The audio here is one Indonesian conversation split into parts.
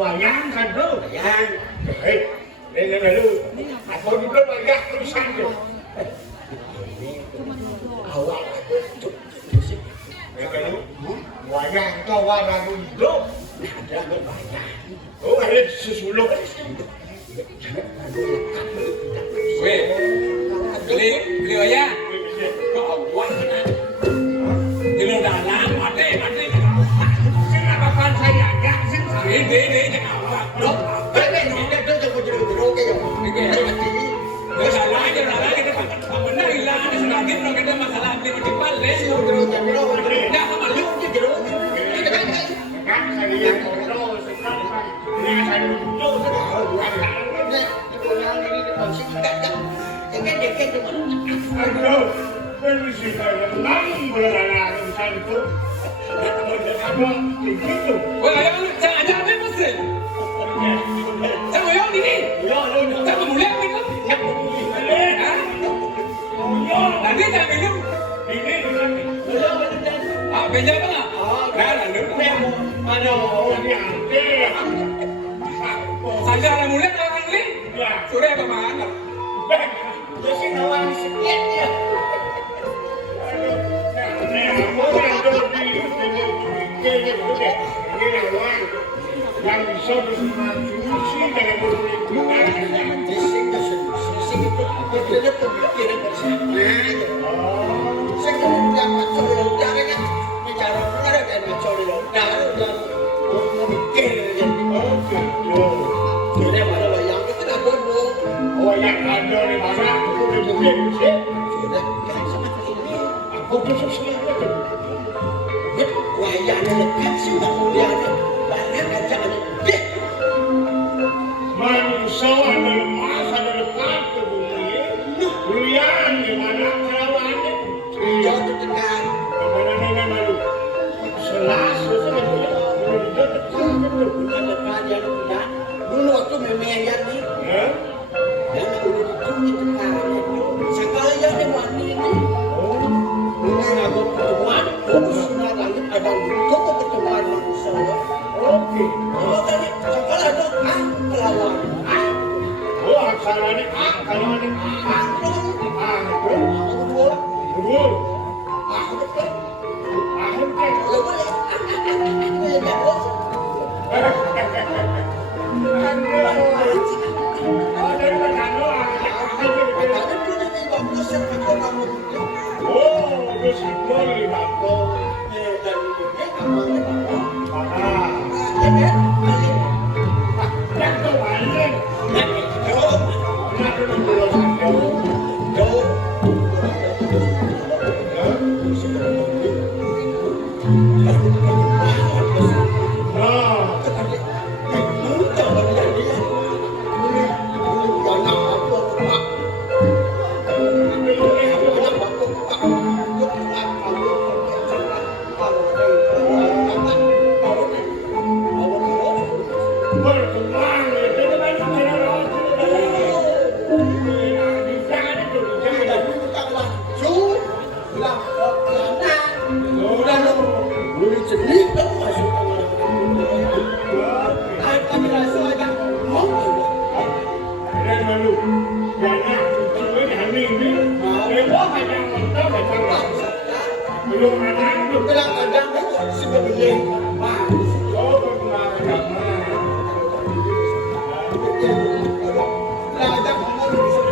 Wayang kan bro, wayang. Lalu, aku juga banyak tulisan tuh. Awal tuh, lalu wayang kau warna dulu, ada banyak. Oh ada sesuluk. Weh, beli wayang. Kau awal kan? Jadi dalam ada. Kenapa saya agak senang? Ini jangan awal. Loh, Itu jangan jeruk-jeruk kayak benar hilang sedikit kalau kita masalah di depan les. Dah sama lu jeruk. Kita kan saya yang ngobrol sekarang. Ini saya dulu aduh, permisi saya nambah anak itu. Apa begitu? Wah, jangan mesin. Jangan yang ini. Jangan mulai minum. Nanti jangan minum. Ah, beja apa? Dah lalu. Aduh, ini ante. Saja lah mulai orang ini. Sore apa mana? Jadi kawan sekian ya. Yang bisa berfungsi dengan berfungsi itu akhirnya pemikiran bersama. Saya kemudian macam udara kan bicara udara dan macam udara dan memikir gitu. Jadi pada wayang itu nak bodoh. Oh yang ada di mana aku boleh sih. Sudah kan seperti ini. Aku tuh sesuatu. Wayang lepas sudah kemudian banyak acara dia. Manusia ada lemas ada lepas ke bumi. Durian di mana kerawannya. Jauh tekan. Mana malu. Selas sebenarnya. Bukan lepas yang tidak. Dulu waktu memang yang ni. Ya. Yang dulu itu tekan. Sekali yang dia mandi ini. Dengan aku pertemuan. Sudah langit ada toko pertemuan manusia. Oke. Oh tadi sekali ada kelawan. Oh asalnya kalau ada betul.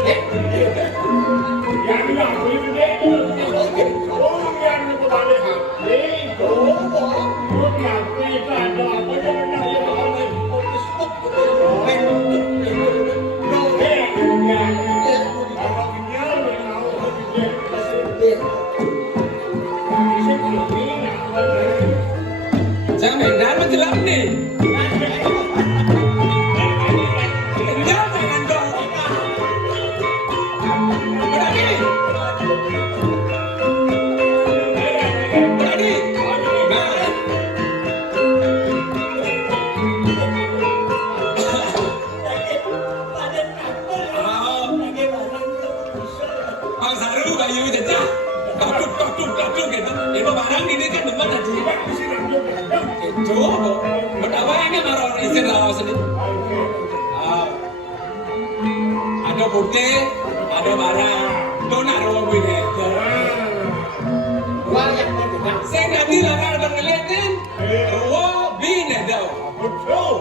Yang yang beli oh yang itu balik hati, oh yang beli ada apa yang yang balik, Jangan dah menjelam nih. Jangan dong. Berani. Berani. Nah. Bang Saru bayu jejak. Kakuk gitu. Itu barang ini kan depan tadi. Itu bertawanya maror isi lawas ini. Ada putih, ada barang. Itu naruh begini. Saya nanti lakukan penglihatan. Bin ada.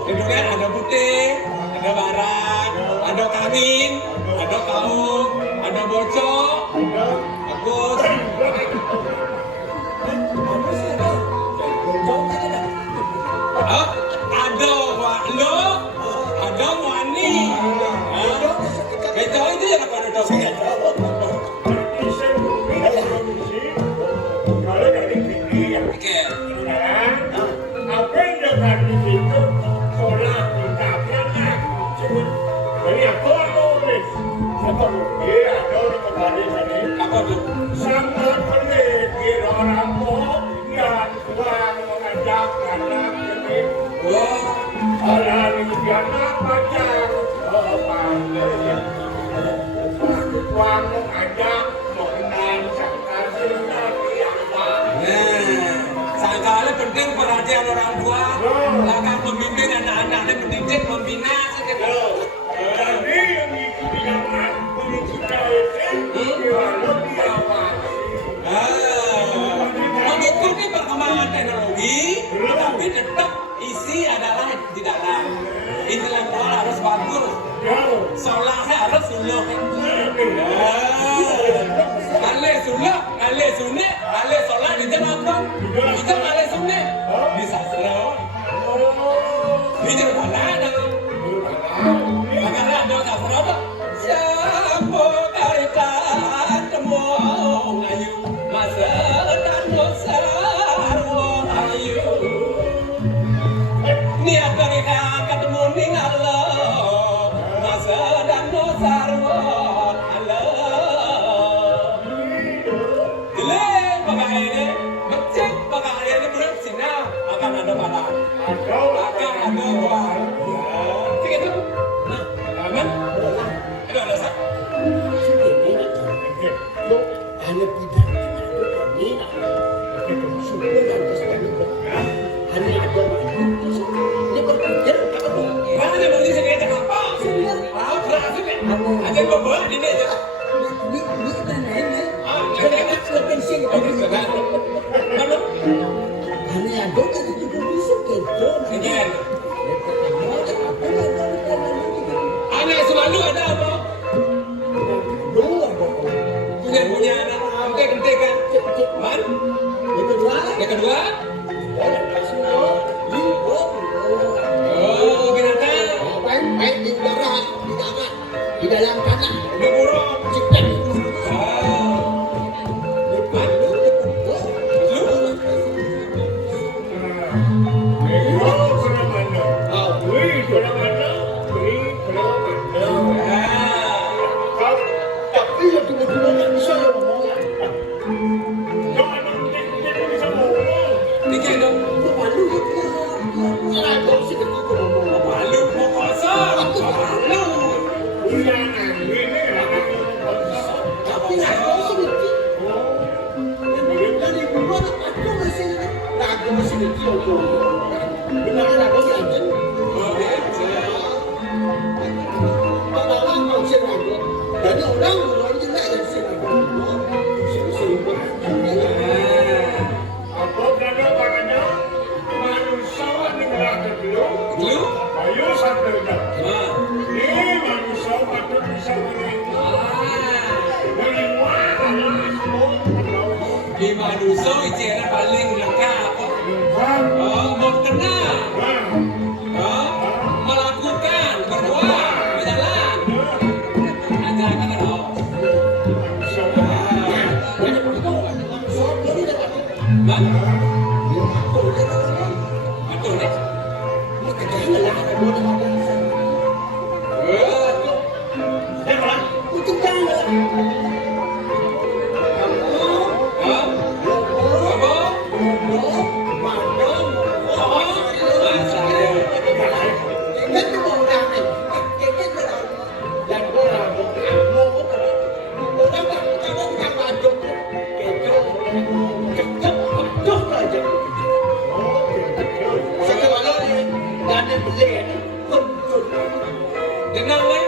Itu kan ada putih, ada barang, ada kambing, ada kaum, ada bocor, bagus. Ada waklo, ada wani. Betul itu yang pada tahu. kalau dari sini ya. Oke. Apa yang dapat di situ sholat kita kan jadi apa nulis satu dia ada di kembali tadi Apa tuh? sama peneliti orang mau dan tuang mengajak anak ini orang yang pacar panggil tuang mengajak mengenal sangka sila siapa. Sangkala penting perhatian orang tua, langkah pembimbing anak-anaknya mendidik, membina saja. Jadi yang dibilang pendidikan itu dilakukan di awal. Mengikuti perkembangan teknologi, tapi tetap isi adalah di dalam. Intelektual harus bagus, solahnya harus suluh. Ale suluh, ale sunne, ale solah di tengah. Kita ale sunne, bisa suluh. Di tengah mana? Karena ada sastra apa? Siapa kata temu ayu masa dan dosa ayu. Niat mereka ketemu ning Allah masa dan dosa Allah. Dile pakai ini, becek pakai ini berat sini akan ada pada. Akan ada buah. Gitu. Aman? Itu ada sah? Mana dia berdiri segala macam apa? Berhasil ya? Ada yang bawa di sini aja. Sekian. Anak selalu ada apa? Punya anak. Gede kan? Man? Yang kedua? Oh, binatang. Di dalam tanah. Udah burung. Tapi ya tiba-tiba nggak bisa ya ngomong ya. Tiga dong. Malu gitu. Ada sih begitu ngomong. Malu mau kosong. Malu. Paduso ijena paling lengkap. Kan? Mau tenang, melakukan berdoa, berjalan. Ajar kan dong. Bang, betul deh. Dengar deh.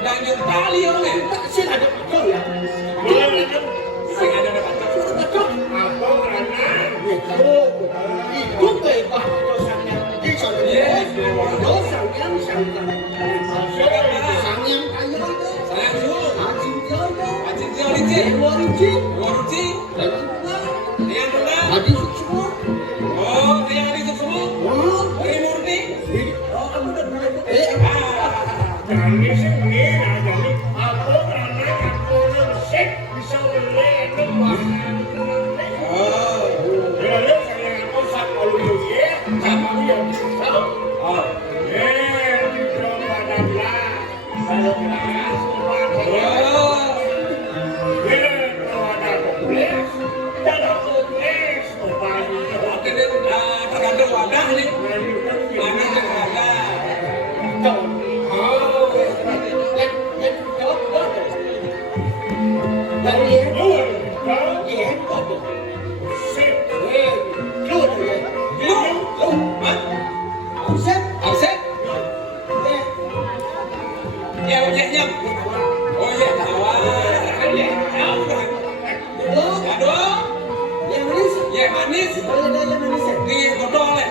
Dan yang tali orang ni. Sing ada dapat. Sayang suruh. Acing jauh licin. Waruci. Yang tengah. Oh, yang ada itu semua. Trimurti. Kami sini ada ni. Aku kerana aku sek bisa boleh itu bahasa. Kalau saya aku sak kalau dia, sama dia tahu. Di pada belah. Kalau kita semua Tergantung wadah ni. Mana yang wadah? Absen? Ya, ojeknya. Oh ya, tawar. Ya, dong. Ya, manis. Di kodok leh.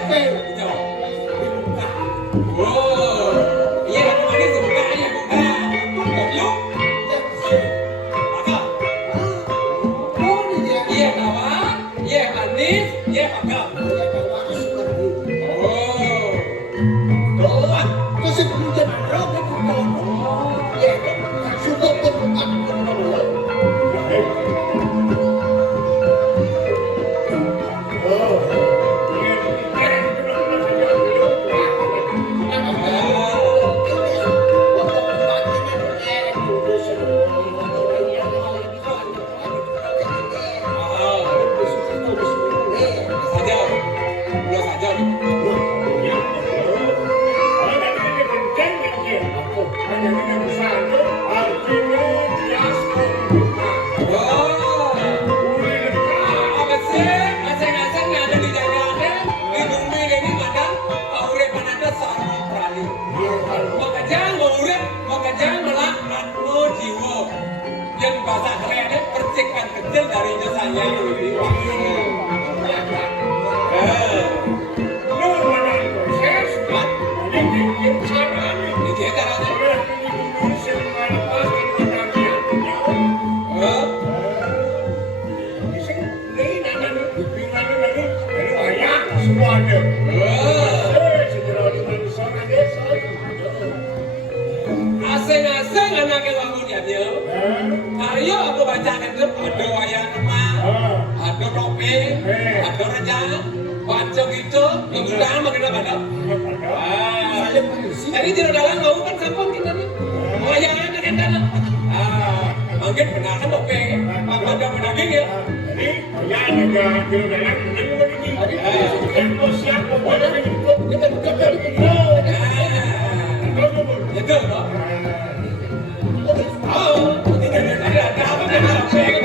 Oh, iya manis buka ya buka. Yuk. Apa? Iya tawar, iya manis, iya apa? Bahasa kerennya percikan kecil dari saya ini. Asing-asing anaknya bangun ya dia. Ayo aku bacakan itu ada wayang emak, ada topeng, ada raja, baca gitu, menggunakan mengenal pada. Jadi tidak dalam mau kan sampun kita ni, wayangan dengan dalam. Mungkin benar kan topeng, ada menaging ya. Jadi ya ada tidak dalam ini. Kita siap membuat itu kita Itu loh. Oh, ada apa dengan topeng?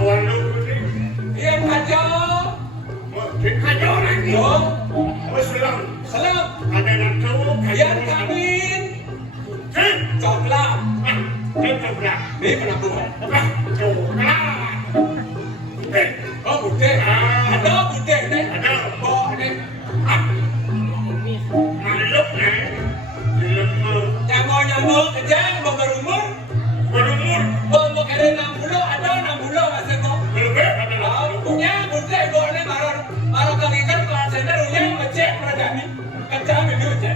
kawan lu ni. Yang aja. Kita jauh lagi. Yo. Wassalam. Salam. Ada nak tahu Yang kawin. Coklat. Coklat. Ni pernah buat. Coklat. Oh, budak. Ada budak ni. Ada. Oh, ni. Maluk ni. Nyamuk kerja, mau berumur. Berumur. Mau kira 60, ada 60 masih kau. Lebih ada. Punya budak kau ni baru kali kan kelas center punya becek perjami. Kacang itu becek.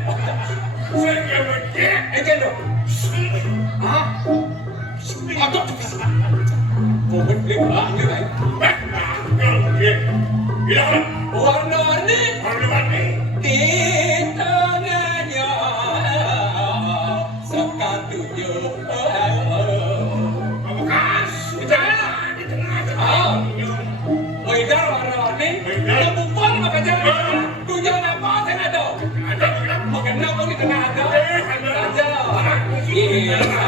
Saya becek. Eken tu. Ah. Ada. Kau beli apa ni kan? Warna-warni. Warna-warni. Kita nanya sekatunya. Wedar warna-warni. Perempuan makan jalan. Tujuan apa saya nak tahu. Makan apa ni kena ada. Ada. Iya, ada.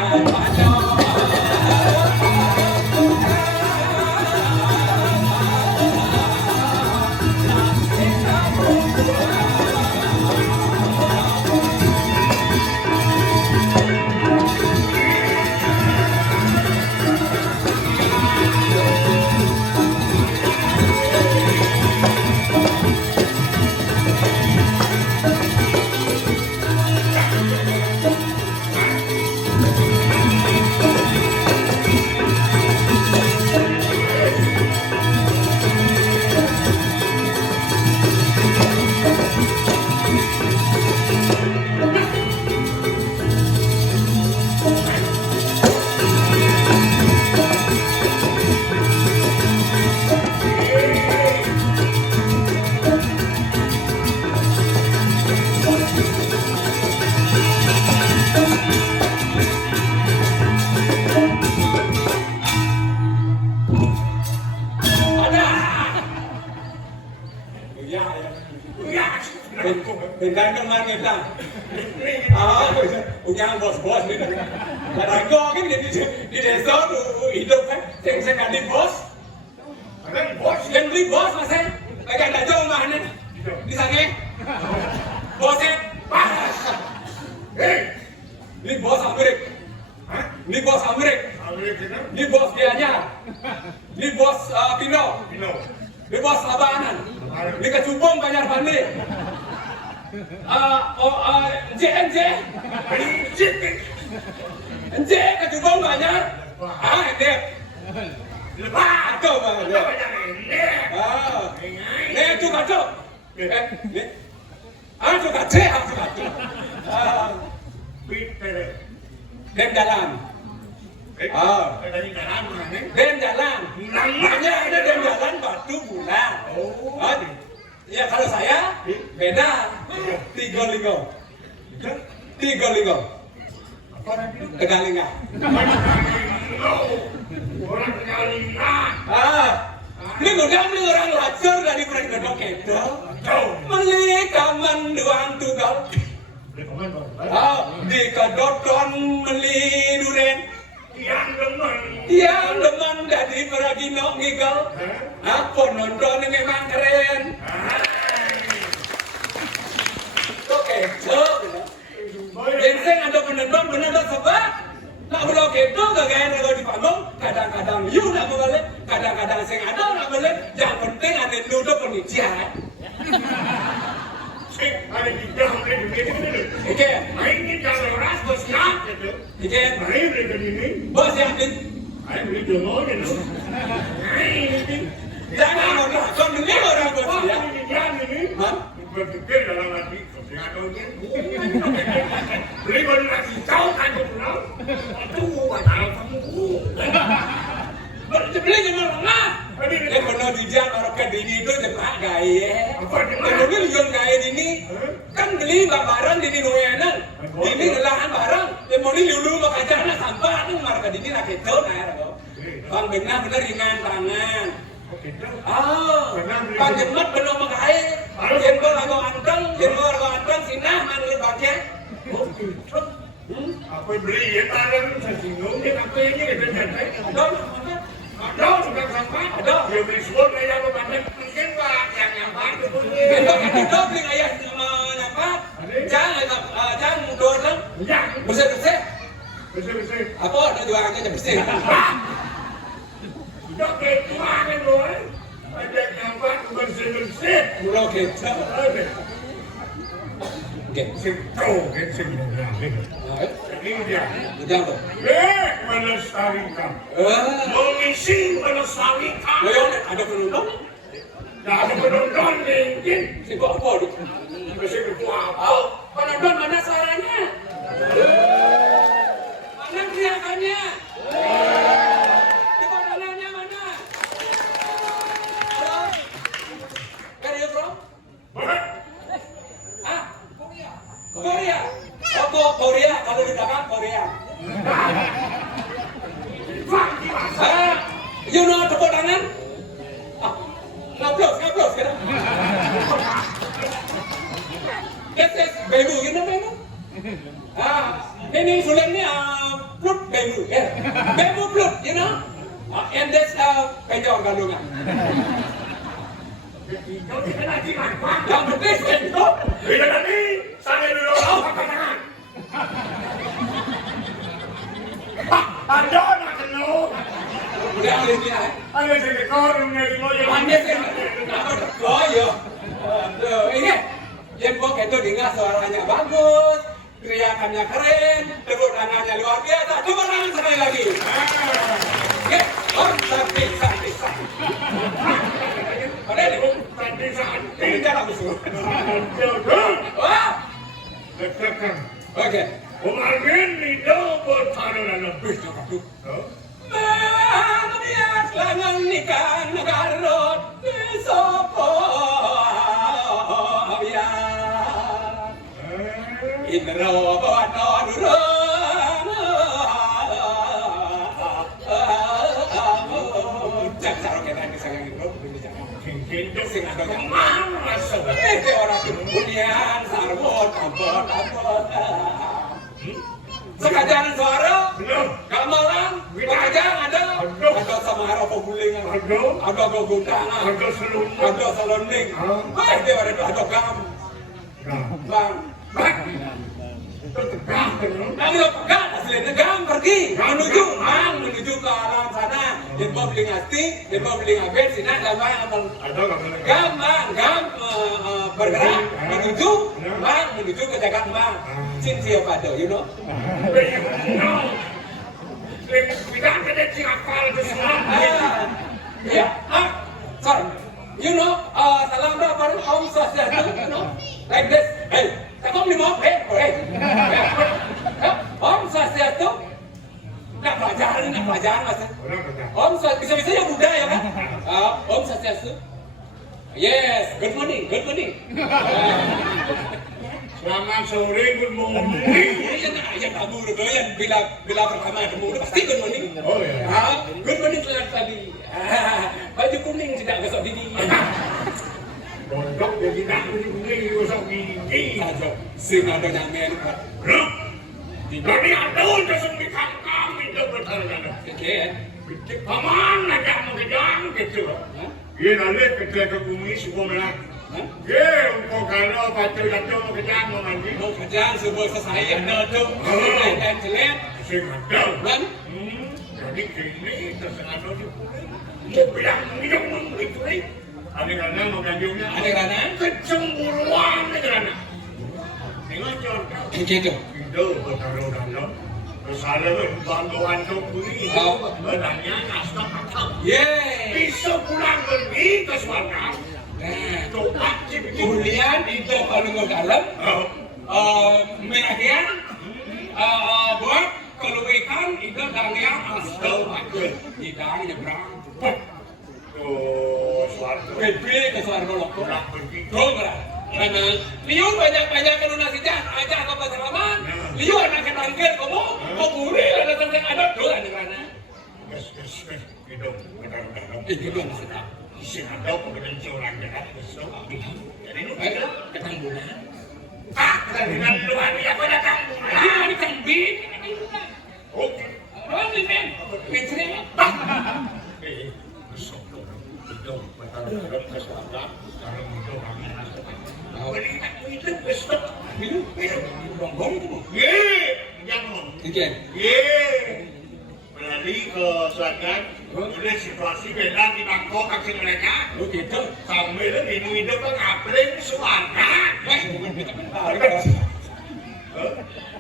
Bintang kemana bintang? Ah, punya bos-bos ni. Kadang kau kan di desa tu hidup kan, saya kan di bos. Yang di bos masih, lagi ada jauh mana? Di sana, bosnya pas. Ni bos Amerik. Ni bos Amerik. Ni bos Gianyar. Ni bos Pino. Ni bos Labanan. Ni Kecubung Banjar Bandi. NJ Kecubung Banjar. Ini. Lepas tu Banjar. Ni tu kacau. Ni. Tu kacau. Dem jalan. Dem jalan. Namanya ada dem jalan Batu Bulan. Ya kalau saya beda. Tiga linggo. Tegalinga. Orang Tegalinga. Ini orang lacer dari Prenggedok itu. Mereka menduang tugal. Di kedoton meli duren. Yang demen dari Peragino ngigal. Apa nonton ini memang keren. Oke, Jenseng ada penonton sebab nak belok itu gaya nego di panggung. Kadang-kadang you nak balik, kadang-kadang seng ada nak balik. Yang penting ada duduk penician. Ada di dalam ini. Oke. Ini kalau ras bos nak itu. Oke. Ini berikan ini. Bos yang ini. Ini beri demo itu. Ini. Jangan orang kau dengar orang bos ya. Ini jangan ini. Berpikir dalam hati. Beli baru lagi tahu kan tu pulau. Aduh, tahu kamu. Beli yang mana? Yang benar dijang orang kedini itu cepat gaya. Kemudian jual gaya ini kan beli barang di Nuenan. Ini nelahan barang. Kemudian dulu makanya sampah ni marka dini nak itu nak. Bang benar ringan tangan. Bang jemat belum mengai. Jengo lagu anteng sinah mana pakai. Apa beli ya barang singgung dia apa ini kita jantai. ada sudah sampai. Ada. Dia disebut ayah memandang mungkin pak yang nyampai itu pun. Kita beli ayah nyapa. Jangan mundur lah. Yang Bersih. bersih. Apa ada jualannya bersih. Sudah ketua kan loh. Ada nyampai bersih. Pulau kita. Oke. Sing ini dia. Jangan. Melestarikan. Wah. Mengisi melestarikan. Ada penonton? Nah, ada penonton mungkin. Si kok apa? Masih ketua apa? Oh, penonton mana suaranya? Mana teriakannya? Di pandangannya mana? Halo? Where you from? Ah? Korea. Oh, Korea. Kalau di belakang Korea. You know tepuk tangan? Ngaplos kan? This bamboo, you know bamboo? Ini sulangnya plut bamboo, yeah. Bamboo plut, you know? And this penjor galungan. Yang betis, itu. Bila nanti saya dulu pakai tangan. Anda nak kenal? Udah alih dia. Anda jadi korang dari mana? Anda sih, oh iya. Ini, yang gua itu dengar suaranya bagus, teriakannya keren, tepuk tangannya luar biasa. Tepuk tangan sekali lagi. Oke, cantik. Ada nih, Cantik. ini cara musuh. Wah, oke. Kemarin itu bertaruhan lebih. Melihat langan ikan garut di sopo ya. Indro bono nurun. Jangan taruh kita ini sayang itu. Cincin Sing ada yang mana sebab? orang kemudian sarbot abot. Sekajaran suara, gamelan, pengajang ada samara pegulingan, ada gogundangan, ada selonding. Baik dia ada gam, bang. Kami pegang aslinya gam pergi menuju ke alam sana. Dia mau beli ngasti, dia mau beli ngabel, sini ada gam bergerak menuju ke jagat bang. Cintia pada, you know. Tidak ada siapa itu semua. Ya, sorry. You know, salam berapa Om Swastiastu, you know, like this. Hey, tak ni mau, hey. Om Swastiastu. Nak pelajaran masa. Om Swastiastu, bisa yang budaya kan? Om Swastiastu. Yes, good morning. Selamat sore, good morning. Yang kamu udah yang bila pertama ketemu udah pasti good morning. Oh ya. Good morning selamat pagi. Baju kuning tidak gosok gigi. Pondok jadi nak kuning gosok gigi. Sing ada yang men. Jadi ada udah sembi kangkang itu bertaruhan. Oke. Paman nak mau kejar gitu. Dia nak ke bumi sebuah mana. Untuk kalau batu jatuh kejang lagi. Mau kerjaan sebuah selesai ada tuh. Dan jelek. Sing ada. Kan? Jadi kini tersengat tu. Mau bilang minum itu ni. Ada kerana mau ganjungnya. Ada kerana? Kecemburuan ada kerana. Tengok contoh. Begitu. Itu bertaruh dalam. Kesalahan bantuan tu puri. Benarnya nasta patah. Bisa pulang pergi ke Sumatera. Kemudian itu kalau ke dalam meragian buat kalau ikan itu dangnya asal bagus tidak nyebrang Pipi ke suara lok karena liu banyak kalau nasi aja apa selamat liu anak ketangkir kamu buri ada tentang ada tuh ada karena itu dong sedap Sing ada pengenci orang jahat besok. Jadi lu ketang bulan. Dengan luar ni apa datang? Ini kambing. Oke. Orang ni men. Mencuri. Berlari ke selatan, kemudian situasi beda di Bangkok aksi mereka. Sambil hidup kan ngapelin suarga.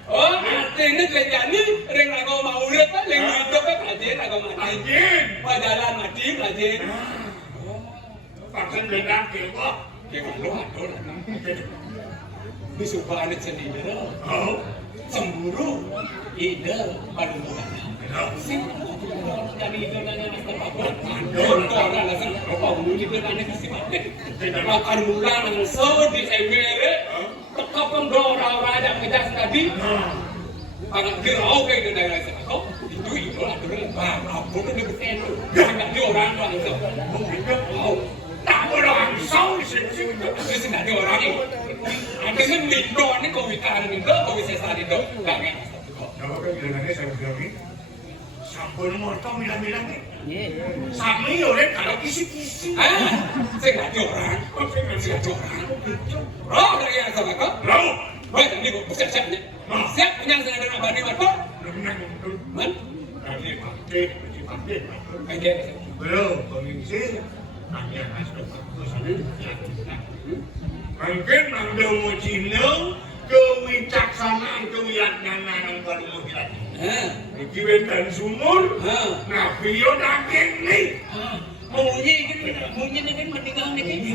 Oh, artinya kerjanya ring lagu mau urip kan, ring hidup kan rajin lagu mati. Jalan mati rajin. Vaksin beda kira. Kira lu aduh. Disumpah anak sendiri. Cemburu, ide, paling mudah. Dari itu nanya orang langsung penghuni itu nanya kasih mati. Makan mula langsung di emere, tekapkan orang-orang yang kita tadi. Pangan gerau kayak itu dari sana. Oh, itu adalah apa itu betul. Jangan di orang langsung. Tak langsung di sini ada orang ini. Ada yang mido ini kau bicara mido, kau bisa tadi do. Jangan. Kalau kan bilangnya saya bilang ini, sampun motor bilang-bilang nih. Sami orang kalau kisi-kisi. Saya nggak ada orang. Saya ada orang. Oh, lagi yang sama kau? Lalu, baik, ini kau siap-siapnya. Siap punya saya ada abadi waktu. Man? Ini pakai. Oke. Belum, komisi. Hanya masuk mungkin Bang Cino kewicaksanaan kewiyagnanaan baru menghilang. Iki dan sumur, Nabio daging nih. Munyi kan meninggal nih.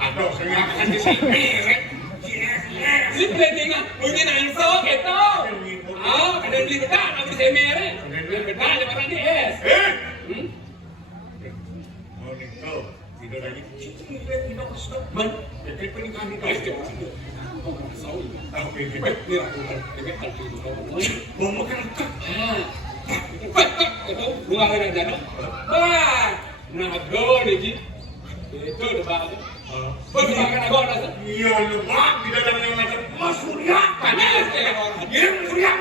Aduh, saya akan di sini. Si pentingan munyi nangso gitu. Ada beli bedak, habis emere. Bedak lebaran di es. Tidak lagi tidak stop. Man, jadi pernikahan itu. Bomo kan itu bunga ada jano. Nago nih itu debat. Bagaimana nago ada? Iya lebak tidak ada yang macam Mas Surya. Panas ya Surya.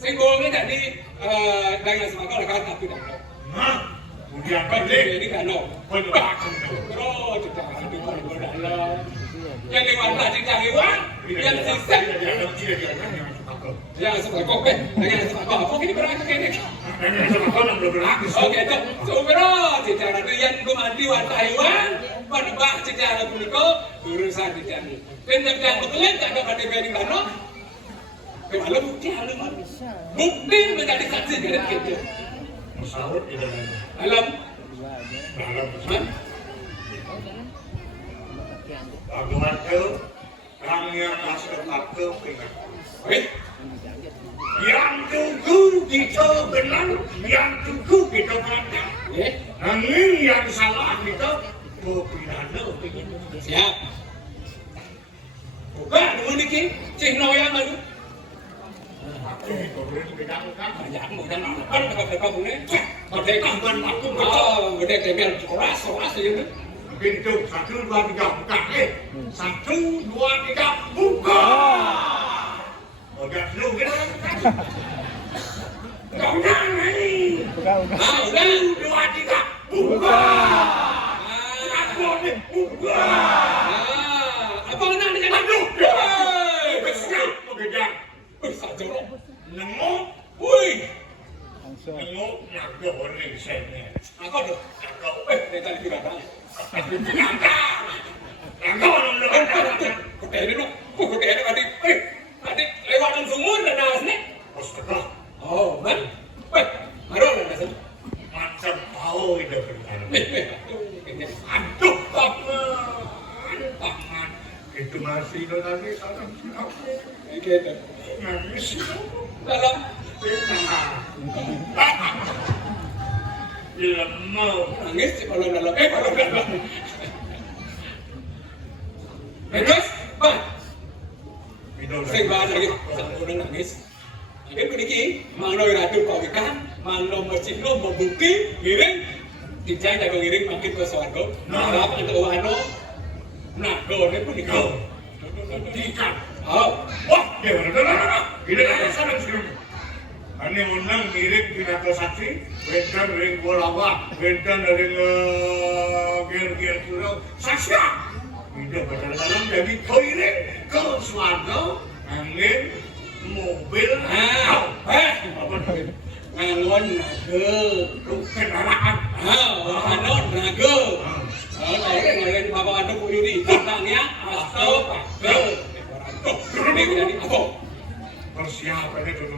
Senggolnya jadi dengan semangat lekat tapi tidak. Kemudian Ini kan no. pendebakan itu. Oh, tidak ada dalam. Yang lewat tidak lewat, yang sisa. Yang sebagai kopet, yang sebagai apa? Ini berarti kayaknya. Oke, itu sumber secara yang kumati Taiwan, penebak secara kuliko urusan tidak. Penebak betulan tak ada pada bering dano. Kalau bukti menjadi saksi dari kita. Musawir tidak ada. Alam. Bagaimana kau? Kami yang masuk akal dengan. Yang tunggu kita benar, yang tunggu kita kata. Namun yang salah kita pidana. Siap. Bukan, memiliki cik noya malu. Banyak mudah kan dekat ini. Merdeka kan aku betul. Merdeka biar keras ini. Pintu 1, 2, 3 buka. 1, 2, 3 buka. Udah lu gitu. Kau nih. Buka. 1, 2, 3 buka. Aku nih buka. Apa nak dengan aku? Besar pegang. Sajorok. Nengok. Wih. Nengok nak goreng saya. Aku tu. Dia tadi berada. Kuteri dulu. Kuteri tadi. Tadi lewatan sumur dan nasne. Astaga. Oh, man. Marah lah nasne. Macam tahu itu berkata. Aduh, tangan. Itu masih lagi sana. Kita. Nangis. Dalam. Lemau. Nangis kalau dalam. Kalau dalam. Terus, Pak. Saya bahas lagi. Saya udah nangis. Akhir kuniki mangno ratu kau ikan, mangno masjid no membukti ngiring dijai jago ngiring makin ke swarga. Harap itu wano. Nah, go ne kuniki. Tikan. Oh, Wah, ya benar. Ini ada sana sih. Ane menang mirip pinaka saksi, bentan ring bola, bentan ring ger kurang saksi. Ini betul dalam jadi koire ke swarga, angin, mobil, ngalon naga, kendaraan. ngalon naga. Lain bapak anu kuyuni tentangnya astro pakai. Ini jadi apa? Persiapannya dulu.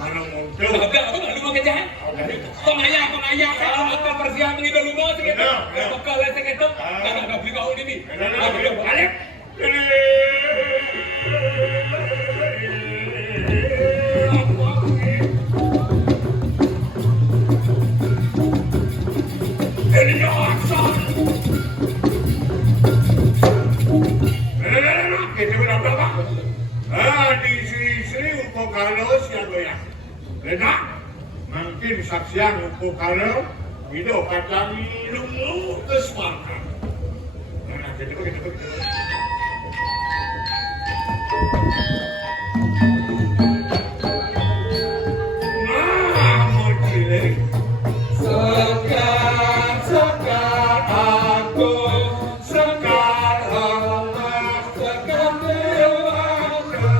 Mana model? Ada apa nggak lu mau kejahat? Pengayah, apa persiapan itu lu mau segitu? Bakal segitu, nggak beli kau ini. Balik. Ini aksan. Kita berapa? Di sini Ukokano siapa ya? Enak, mungkin saksian Ukokano itu kacang lungu ke Swarga. Nah, jadi begitu. Nah, mau cilik. Sekar aku, sekar emas, sekar dewasa.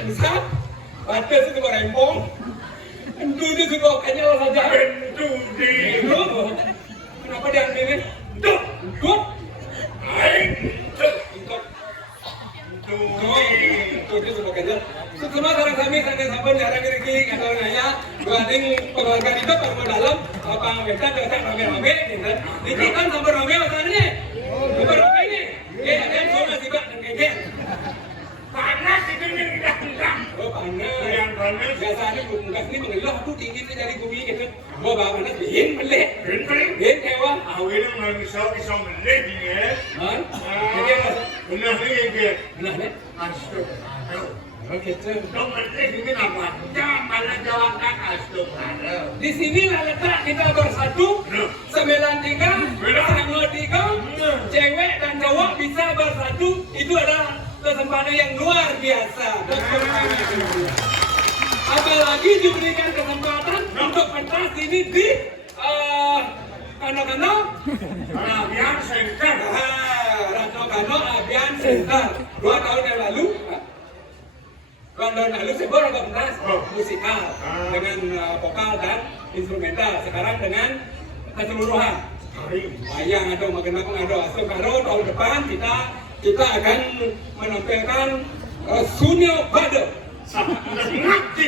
bangsat. Batas itu merempong. Entu itu suka kenyal saja. Entu di. Kenapa diambilin? Entu. Itu suka kenyal. Semua orang kami sampai jarang rezeki atau nanya, banding pengeluaran itu kalau dalam apa kita datang rame-rame, gitu. Ini kan sampai rame masalahnya. Sampai rame ini. Ada yang soal sih pak, kayak Panas itu yang tidak enggak. oh panas. Yang panas. Biasanya gas ini mengeluh aku dingin dari bumi gitu. Gua bawa panas dingin melek. Entry. Dingin kewa. Awalnya manusia bisa melek ya. Hah? Jadi apa? Benar nih yang dia. Benar nih. Astagfirullah. Oke tuh. Dong melek ini apa? Jangan malah jawabkan astagfirullah. Di sinilah letak kita bersatu. 93, 93, cewek dan cowok bisa bersatu. Itu adalah kesempatan yang luar biasa. Apalagi diberikan kesempatan untuk pentas ini di Kano-Kano Abian Center. Kano Abian Center 2 tahun yang lalu. 2 tahun lalu sebuah ada pentas musikal dengan vokal dan instrumental. Sekarang dengan keseluruhan. Wayang ada, makan-makan ada. So kalau tahun depan kita akan menampilkan Sunyo Bado. Nanti.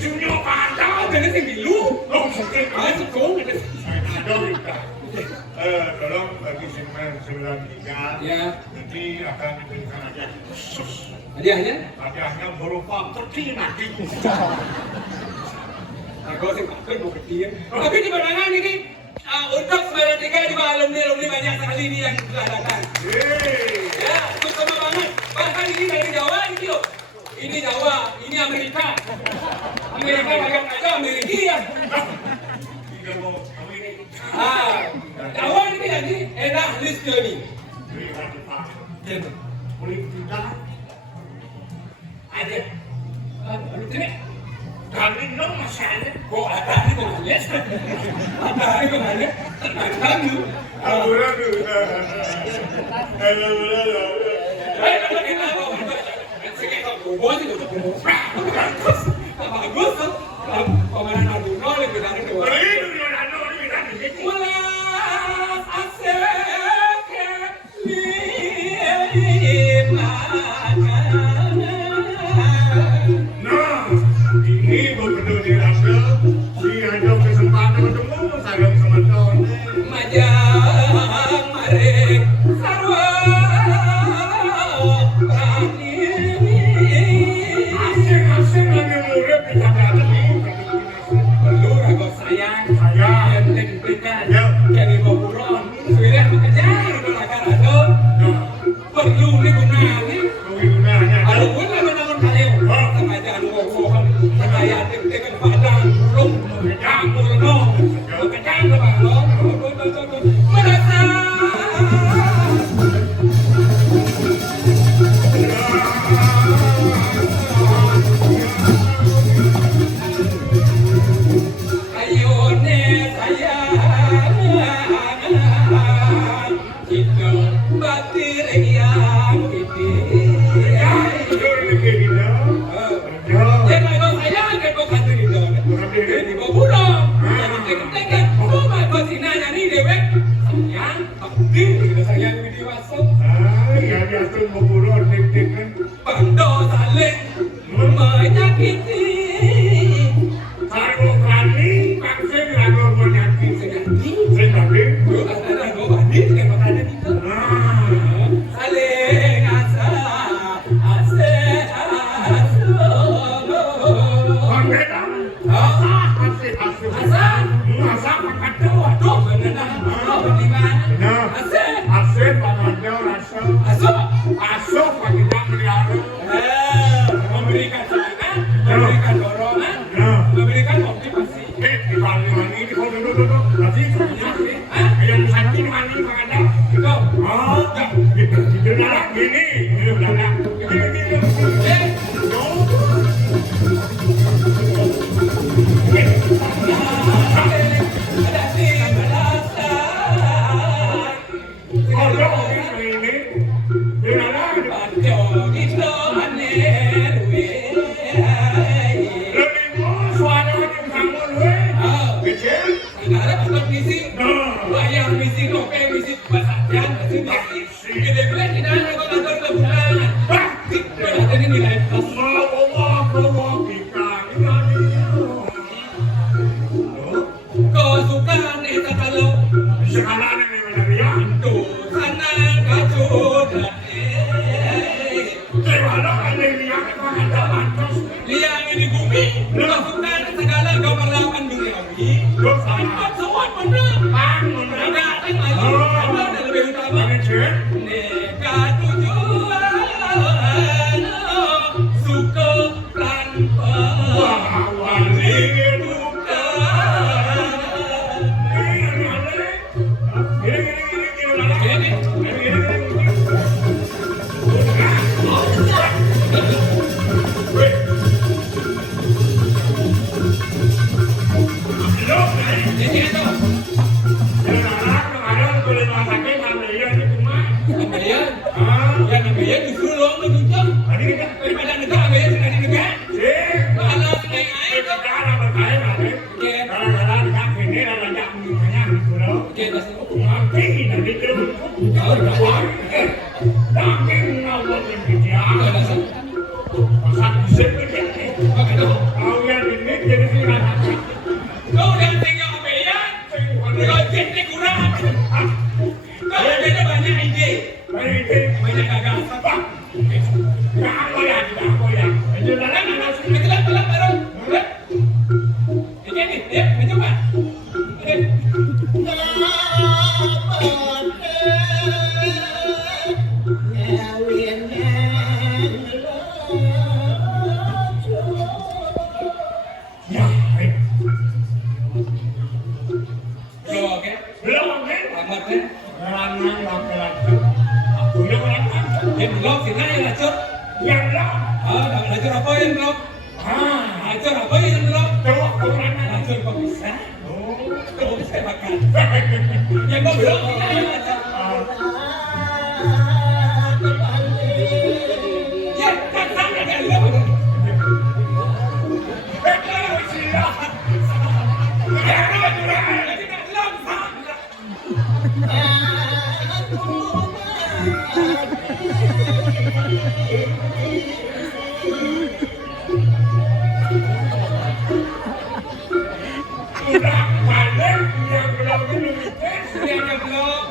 Sunyo Bado. Ada yang bilu. Oh, sakit. Masuk ada. Ada kita. Tolong bagi segmen 93. Ya. Nanti akan diberikan aja khusus. Hadiahnya? Hadiahnya berupa peti nanti. Aku sih takut mau ketian. Tapi di barangan ini untuk 93 di alumni banyak sekali ini yang telah datang. Ya, terutama banget. Bahkan ini dari Jawa ini loh. Ini Jawa, ini Amerika. Amerika banyak aja Amerika ya. Tidak mau Amerika. Jawa ini lagi enak list journey. Boleh tidak? Ada. Ini Kami no masalah. kok ada ini kok alias? Ada ini kok alias? Terkadang lu. Bagus tuh. Komandan Arduino lebih dari dua. Welas asek Nah, ini begitu dirasa, si ada kesempatan ketemu saya sama tahun. Majang marek sarwa Asing lagi murid di Jakarta ini. perlu rago sayang Saya. enteng berikan Ya. jadi baburon sudah mengejar belakang ada perlu digunani Kegunanya kalau pun namun kalian sengaja ngobrol saya dengan padang belum mengejar murno mengejar belakang merasa ayone sayang itu batir yang ini jangan kau sayang kan kau kata gitu jadi kau buruk jadi tekan-tekan oh my god si nana ni dewek sayang bakti kita sayang di dewasa pando saling menyakiti seganti lu ada kau bandit kan makanya kita saling asa aduh benar bagaimana asik memberikan semangat memberikan dorongan memberikan motivasi ada di belasan Panjo di sana kami, sampai pesawat benar. Ada yang lain, ada yang lebih utama. Neka tujuan suka tanpa namanya justru lo menunjuk daripada negara namanya sekali negara. Kalau naik air tuh. Oke, masih kau udah tengok apa ya? Projectnya kurang. Kau ada banyak ide. Banyak gagal. Pelak baru. Ini nih, ya, mencoba. Yang blok sini yang lacur. Yang blok. Lacur apa yang blok? Lacur apa yang blok? Lacur kok bisa? Kok bisa makan? Yang blok sini yang lacur. Ya, kan sama kan lo. Udah balik yang belum dilupakan yang belum.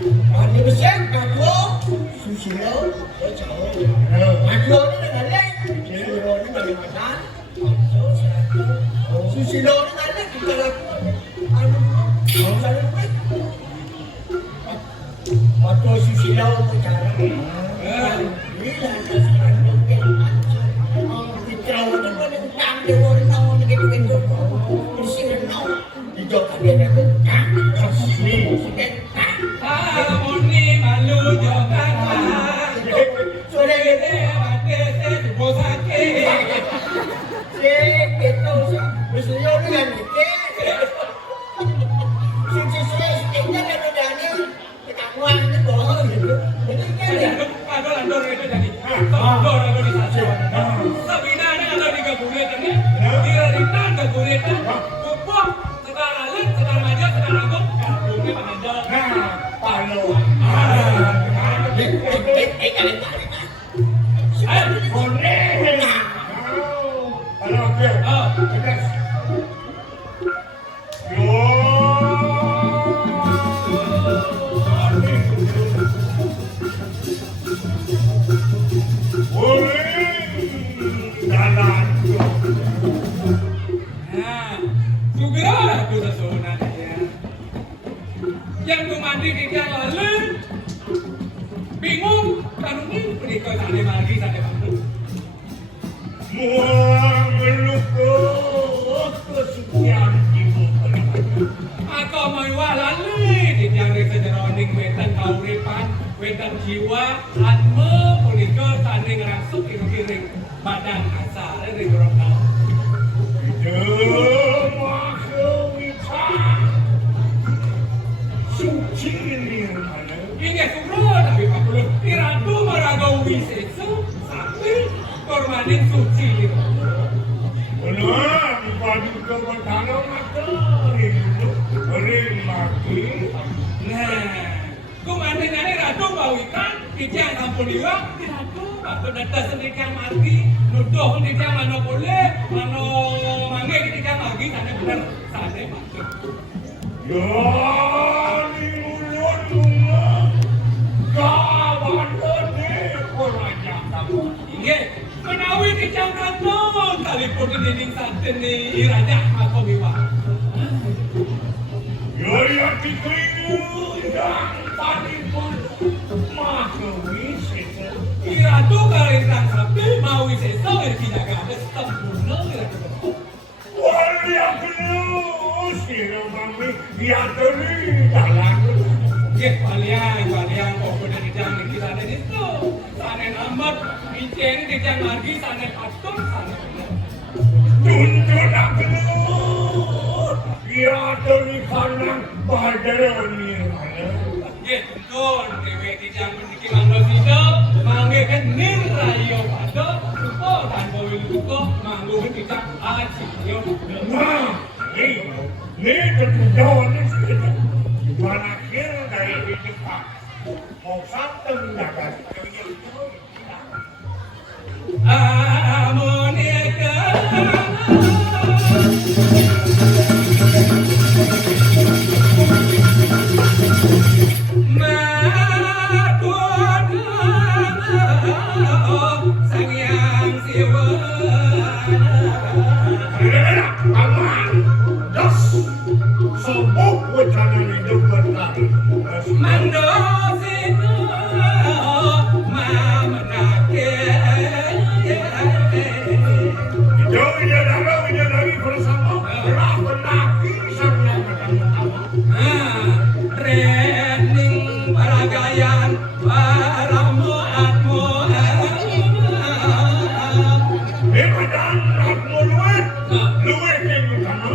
Còn như sáng mà chúa sushi nấu để chậu mà chúa nó là lấy sushi rồi nó là mà đá sushi rồi nó lấy cái là anh không sao nó biết mà tôi sushi nấu tôi trả nó nghĩ là cái trâu nó có những cam để vô nó nấu những cái đồ cái xí nó nấu thì cho cả điện là cái cam nó xí cái Moni malu jogana, sore de bate se bosake. Itu mesti yo dengan ke. Kita kan udah ni ketahuan itu bohong gitu. Jadi kan Ada landor itu jadi. Landor ada di sana. Sabina ni ada di Gabungan ni. Dia di tan Gabungan. Upah sekarang alit, sekarang aja, sekarang aku. Gabungan ada. Palo. kalian tarik. Boleh. Halo, okey. Yang mandi di tiang lalu bingung kan ini periksa tadi lagi tadi bantu Muang melukut kesucian ibu. aku mau lalu di tiang desa jeroning wetan kauripan wetan jiwa atme periksa tadi ngerangsuk kiring badan asal dari dorong ini semua tapi Pak Belum Iratu Maragawi Sesu sampai korbanin suci itu. Benar, baju kebetulan materi itu mati. Nah, kumandan ini Ratu bawikan dijang kampung diwa Ratu Ratu datang sendirian mati nuduh dijang mana boleh mana mangge dijang lagi sana benar sana masuk. Ya, di mulut bunga kawan gede kurangnya kamu. Inge, menawi dijang kanon kalipun di dinding santen ni raja aku biwa. Ya, dikriu yang tadi pun masuk wisata. Iratu karintang sapi mau wisesa tidak ada sempurna Iratu. Wali aku siro mami ya teri jalan. Ye walian kok udah di jalan kita ada itu. Sana amat biceng di jalan lagi sana patung sana. Tuntun aku ya teri kanan badar ni. Ye tuntun dewe di jalan sedikit mangga sida mangge kan nirayo pada suko dan bawil suko manggo kita aci yo. Nah, ini ketujuan ni sudah. Mana kira dari ini Pak, mau sampai mendapat Amonika Sangyang Siwa Sebut wacana hidup berkali. Mando Sino Mamanake Jauh lagi bersama telah menaki sama Rening Paragayan Paramu Atmu Ibadan atmu luwet yang kamu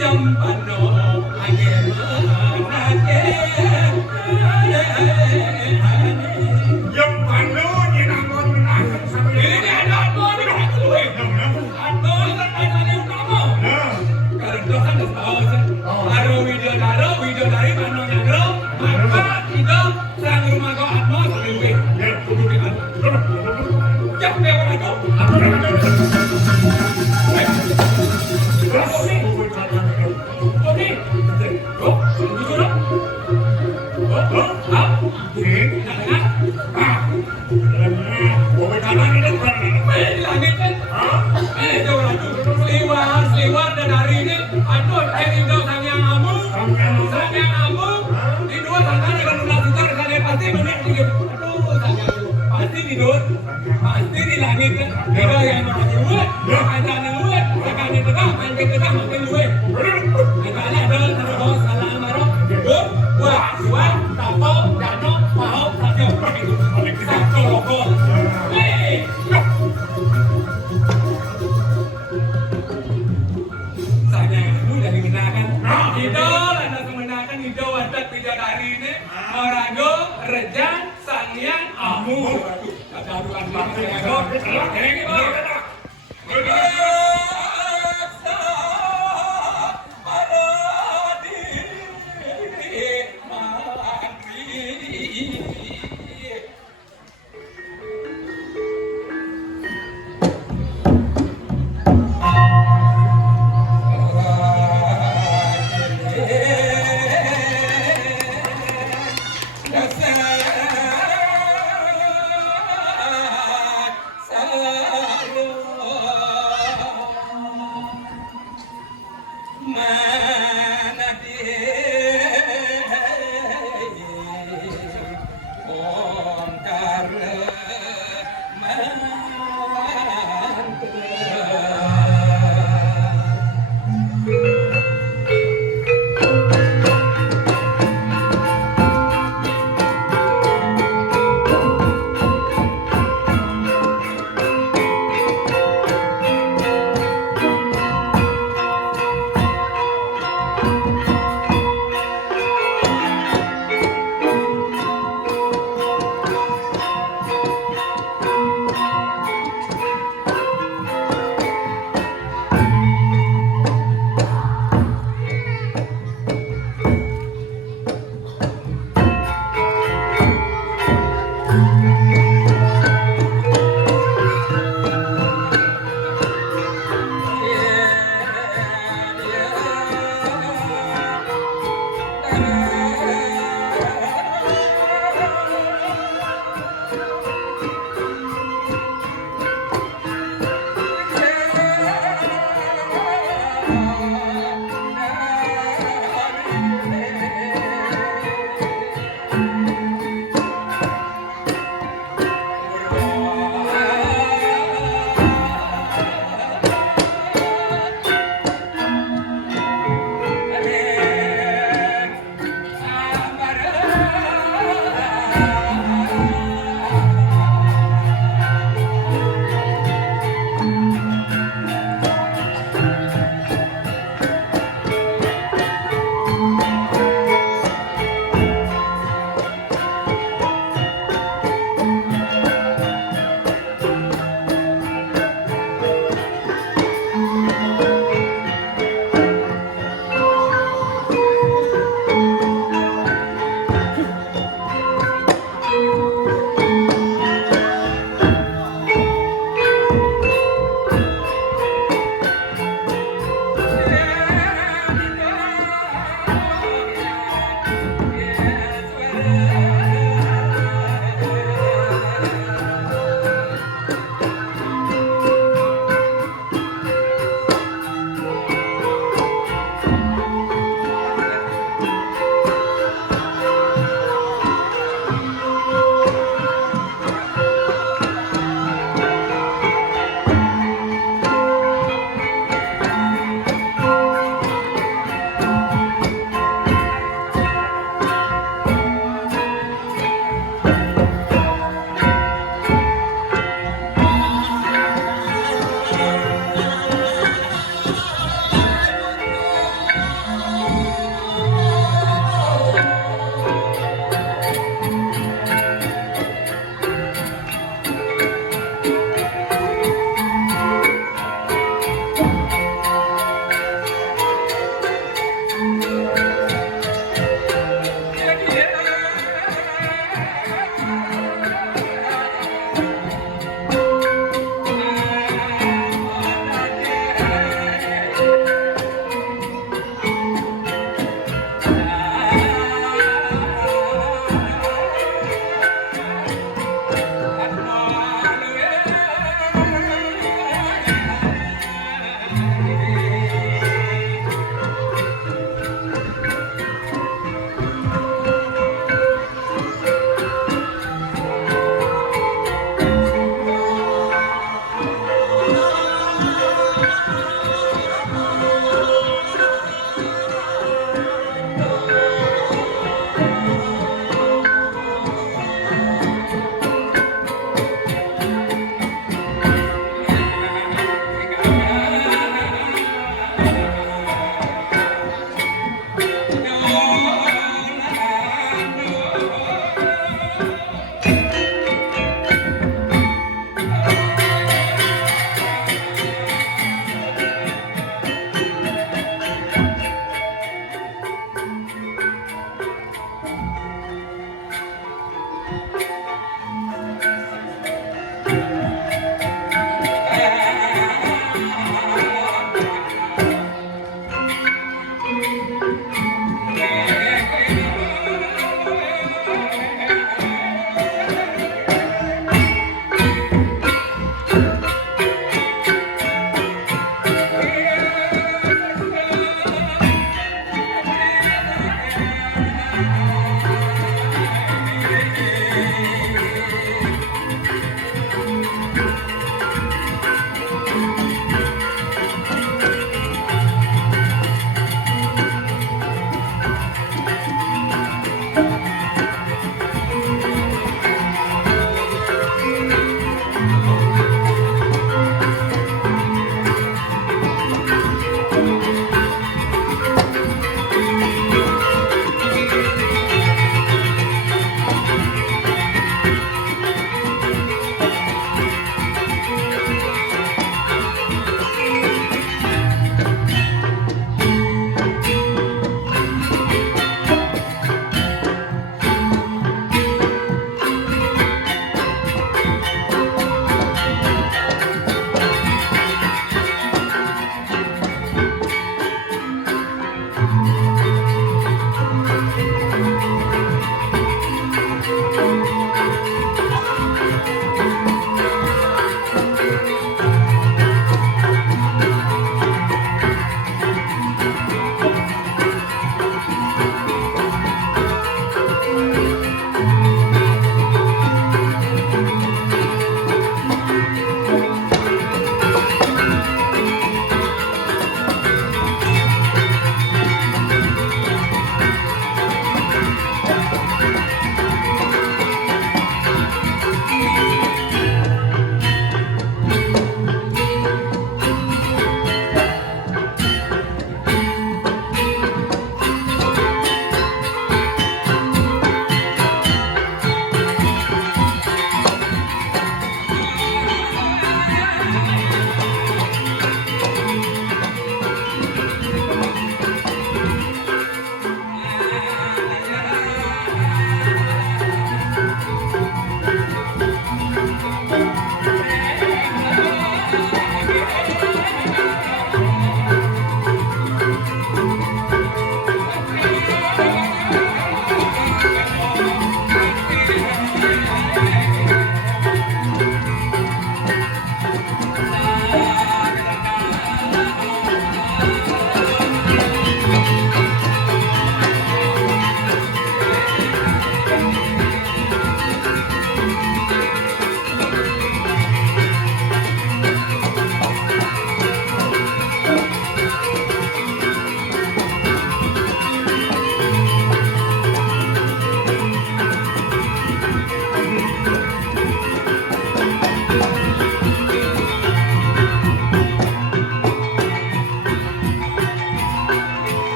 Jampano Angemanake Jangan. Boleh jalan ini bukan? Di langit kan? Coba laju. Seliwar dan hari ini. Aduh, tinggal sang yang amu. Sang yang amu. Di dua tangan dengan ulang juta rekannya pasti menit. Aduh, sang yang amu. Pasti tidur. Pasti di langit kan? Tidur yang mau luwet. Makan luwet. Makan tegak. Makan luwet. Makan ada terus salah marah. Wah, tapo, dano, mau, sakyo. Sakyo loko. Idol, anda kemenakan idol wadah bidadari ini Marago, Rejan, Sangyang, Amu. Aduan banget ya,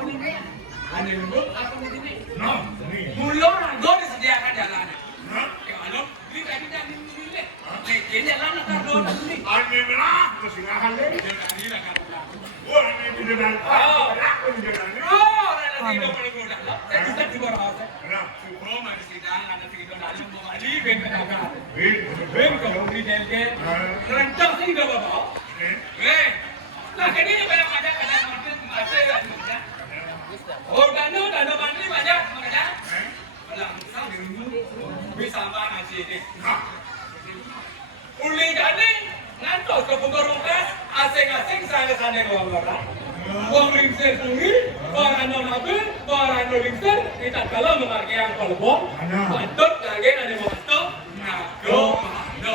Ane lu apa ini? No, ini. Mulo ranggo disediakan jalan. Nah, Kalau ini tadi jangan ini. Lekin jalan nak do ini. ane merah, masih ngahan deh. Jangan ini lah kan. Wah, ane di dalam. Aku di dalam. Oh, relasi itu paling mudah. Saya juga di bawah. Nah, Oh, masih sidang ada segitu dalam bawa di ben pedagang. ini. Ben kalau di delke. Rencang sih enggak bapak. Eh. Nah, ini banyak banyak macam macam. Oh, dana mandi banyak makanya. Langsung dulu bisa mana sih ini? Uli jadi ngantos ke pengorongkas asing-asing sana-sana ke orang. Uang ringser sendiri, orang nabi, orang ringser kita kalau memakai yang kolbon, patut lagi ada waktu, nado, nado.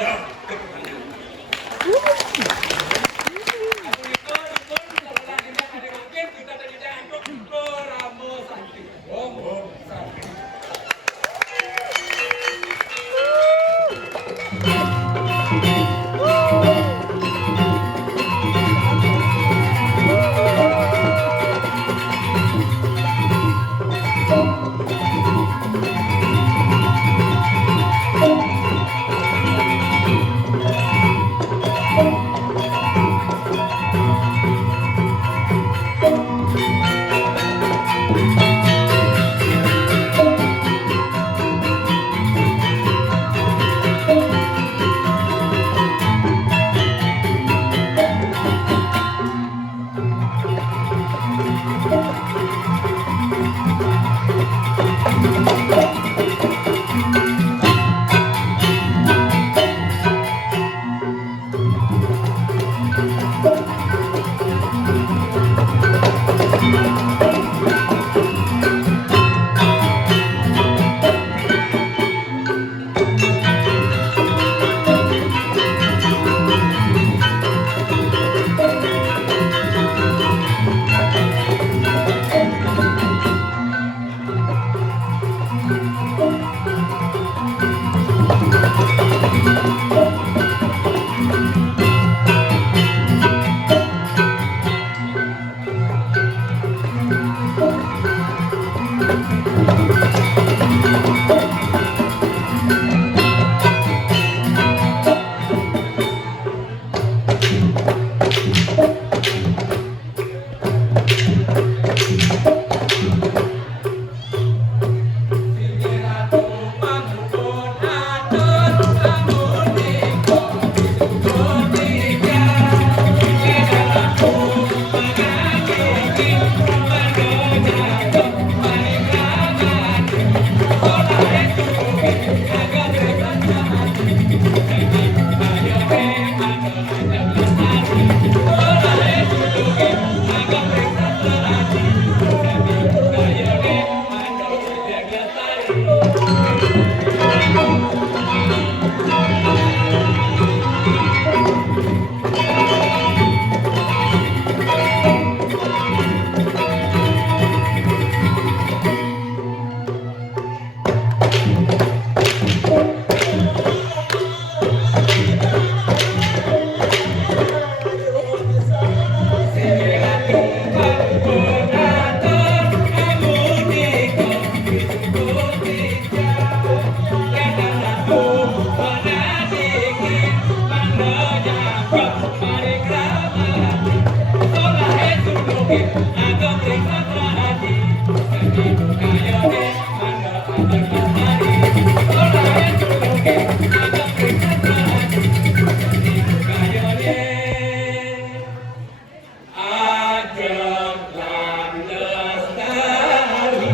Ajeng lan lestari